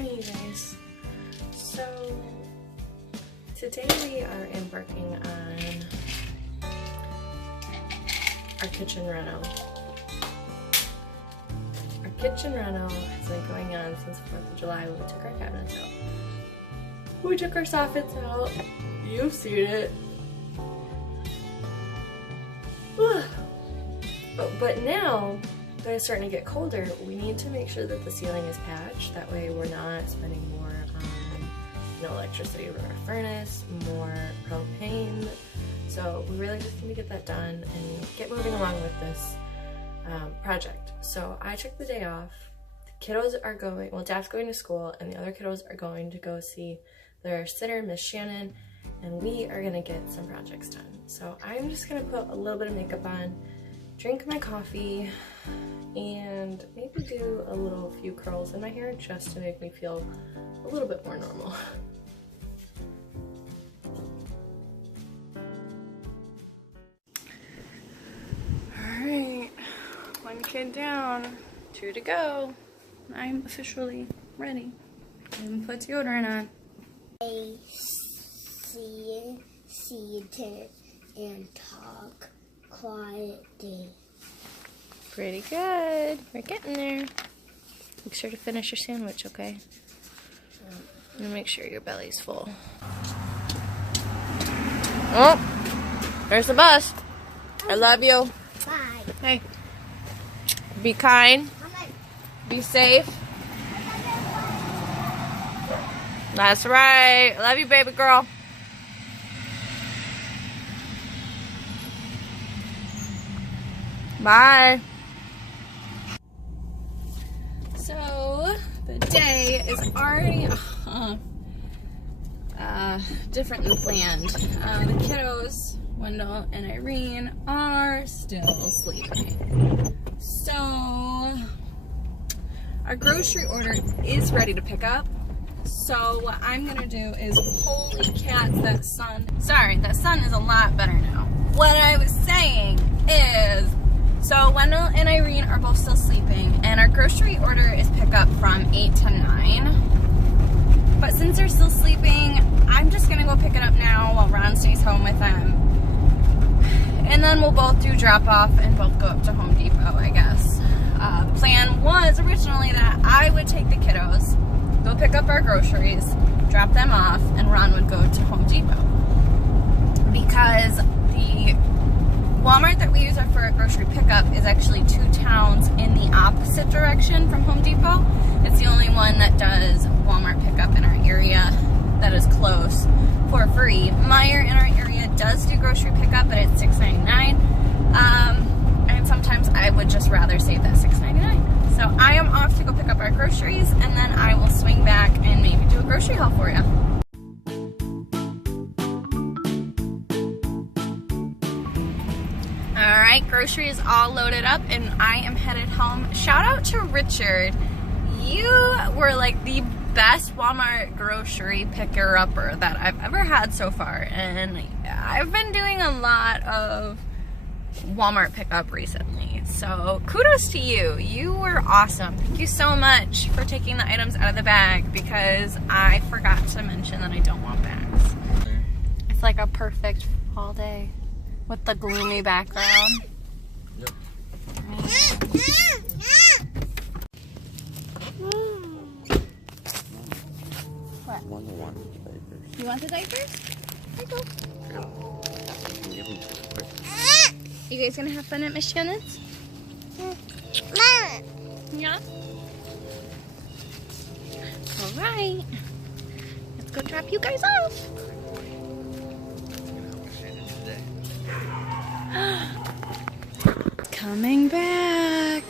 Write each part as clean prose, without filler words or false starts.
morning, you guys. So today we are embarking on our kitchen reno. Our kitchen reno has been going on since the 4th of July when we took our cabinets out. We took our soffits out. You've seen it. But now that it's starting to get colder, we need to make sure that the ceiling is patched. That way we're not spending more on electricity for our furnace, more propane. So we really just need to get that done and get moving along with this project. So I took the day off. The kiddos are going, well, Dad's going to school and the other kiddos are going to go see their sitter, Miss Shannon, and we are gonna get some projects done. So I'm just gonna put a little bit of makeup on, drink my coffee, and maybe do a few curls in my hair just to make me feel a little bit more normal. Alright, 1 kid down, 2 to go. I'm officially ready. And put deodorant on. Sit and talk quietly. Pretty good. We're getting there. Make sure to finish your sandwich, okay? And make sure your belly's full. Oh, there's the bus. I love you. Bye. Hey. Be kind. Be safe. That's right. I love you, baby girl. Bye. So the day is already different than planned. The kiddos, Wendell and Irene, are still sleeping. So our grocery order is ready to pick up. So what I'm gonna do is, holy cats, that sun is a lot better now. What I was saying is, so Wendell and Irene are both still sleeping, and our grocery order is pick up from 8 to 9. But since they're still sleeping, I'm just gonna go pick it up now while Ron stays home with them. And then we'll both do drop off and both go up to Home Depot, I guess. The plan was originally that I would take the kiddos, go pick up our groceries, drop them off, and Ron would go to Home Depot. Because the Walmart that we use for a grocery pickup is actually 2 towns in the opposite direction from Home Depot. It's the only one that does Walmart pickup in our area that is close for free. Meijer in our area does do grocery pickup, but it's $6.99. And sometimes I would just rather save that $6.99. So I am off to go pick up our groceries, and then I will swing back and maybe do a grocery haul for you. Alright, groceries all loaded up and I am headed home. Shout out to Richard. You were like the best Walmart grocery picker-upper that I've ever had so far. And I've been doing a lot of Walmart pickup recently. So kudos to you. You were awesome. Thank you so much for taking the items out of the bag, because I forgot to mention that I don't want bags. It's like a perfect fall day with the gloomy background. Yep. What? One diapers. You want the diapers? There you go. Yeah. Give them to us quick. You guys gonna have fun at Miss Shannon's? Yeah? Alright. Let's go drop you guys off. Coming back.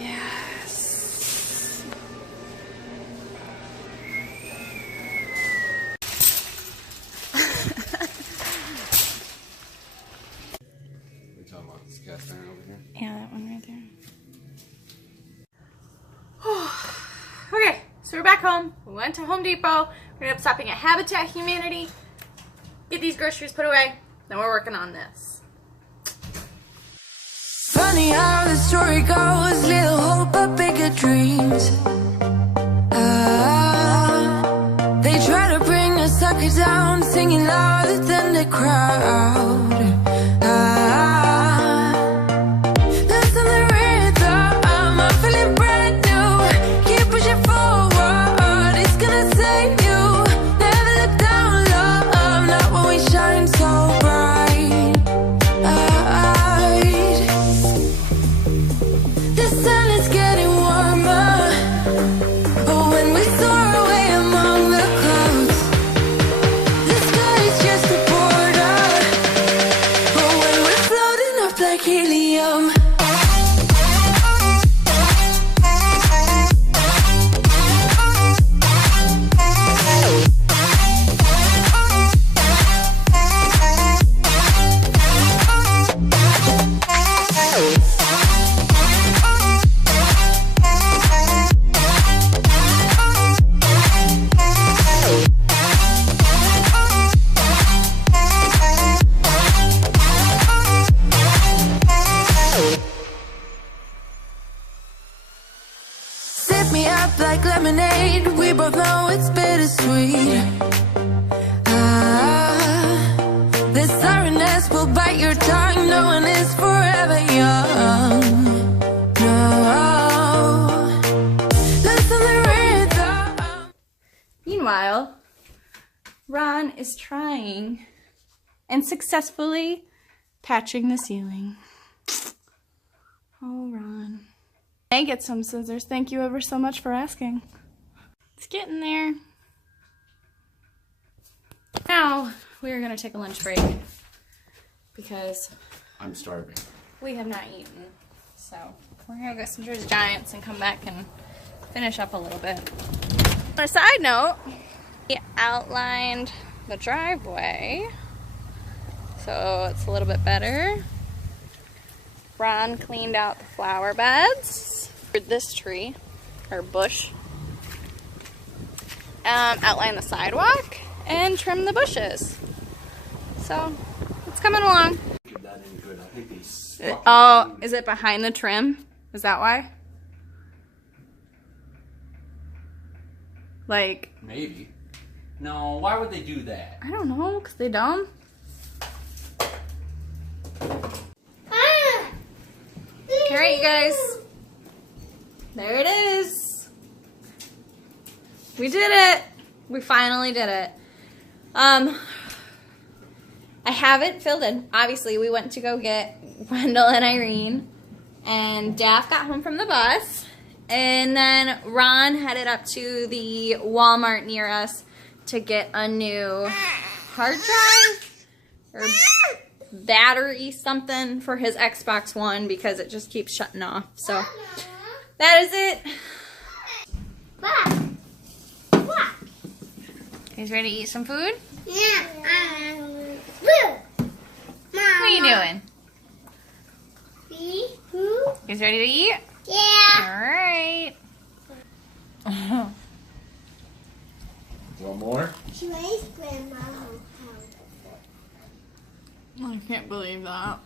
Yes. We're talking about this cast iron over here? Yeah, that one right there. Okay, so we're back home. We went to Home Depot. We ended up stopping at Habitat Humanity. Get these groceries put away. Then we're working on this. Funny how the story goes, little hope but bigger dreams. crowd. Listen the rhythm, I'm feeling brand new. Keep pushing forward, it's gonna save you. Never look down, love, not when we shine so bright. The sun is getting warmer, but when we soar away among the clouds, the sky is just a border. But when we're floating up like helium, sip me up like lemonade. We both know it's bittersweet. This sorrowness will bite your tongue. No one is forever young. No. Listen the rhythm. Meanwhile, Ron is trying and successfully patching the ceiling. Oh, Ron. May I get some scissors? Thank you ever so much for asking. It's getting there. Now, we are going to take a lunch break because I'm starving. we have not eaten. So, we're going to go get some Jersey Giants and come back and finish up a little bit. On a side note, we outlined the driveway, so it's a little bit better. Ron cleaned out the flower beds for this tree, or bush. Outlined the sidewalk and trimmed the bushes. So, it's coming along. Get that in good. I think they stuck Oh, is it behind the trim? Is that why? Like, Maybe. No, why would they do that? I don't know, because they dumb. Alright, you guys. There it is. We did it. We finally did it. I haven't filled in. Obviously, we went to go get Wendell and Irene, and Daff got home from the bus, and then Ron headed up to the Walmart near us to get a new hard drive or battery something for his Xbox One because it just keeps shutting off. So that is it. You guys ready to eat some food? Yeah. What are you doing? See? You guys ready to eat? Yeah. Alright. One more? She likes grandma house. I can't believe that.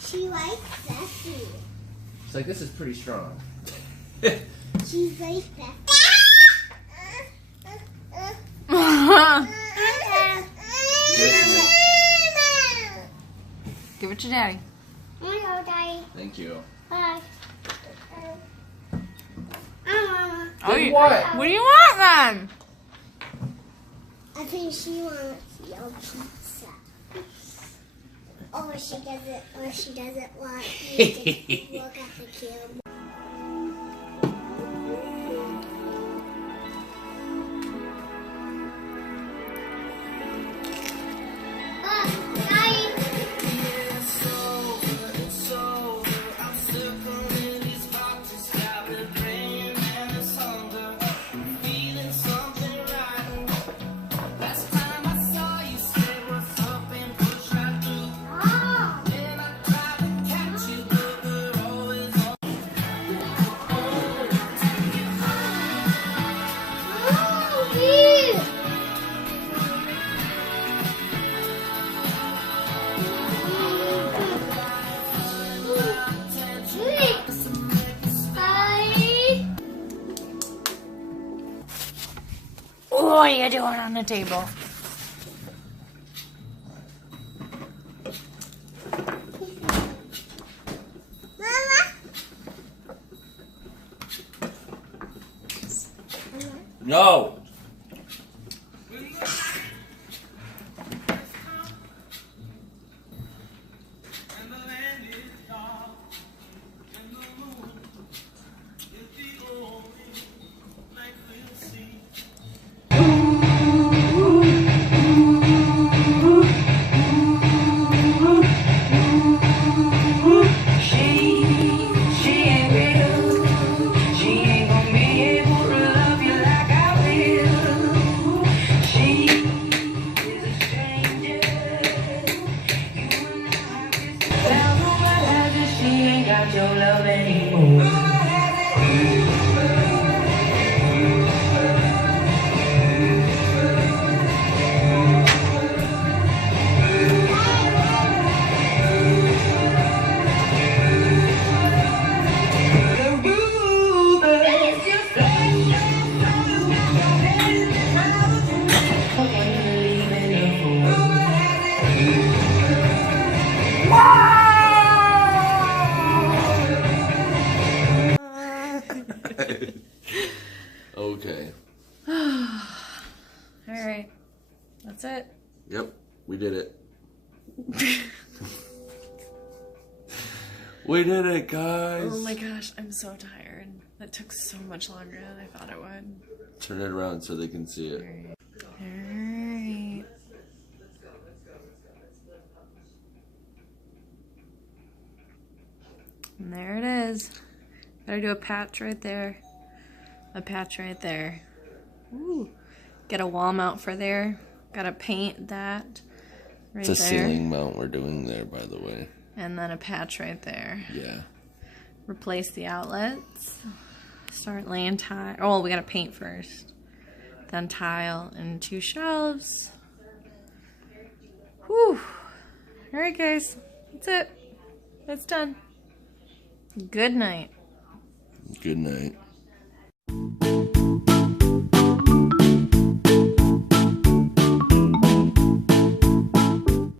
She likes Bessie. It's like, this is pretty strong. She likes Bessie. Give it to Daddy. Hello, Daddy. Thank you. Bye. Oh, what? What do you want then? I think she wants your pizza. Or she doesn't want you to look at the camera. What are you doing on the table? No. Okay. Alright. That's it. Yep, we did it. We did it, guys. Oh my gosh, I'm so tired. That took so much longer than I thought it would. Turn it around so they can see it. Alright. And there it is. Gotta do a patch right there. A patch right there. Ooh. Get a wall mount for there. Gotta paint that right there. It's a ceiling mount we're doing there, by the way. And then a patch right there. Yeah. Replace the outlets. Start laying tile. Oh, we gotta paint first. Then tile and 2 shelves. Whew. Alright, guys. That's it. That's done. Good night. Good night.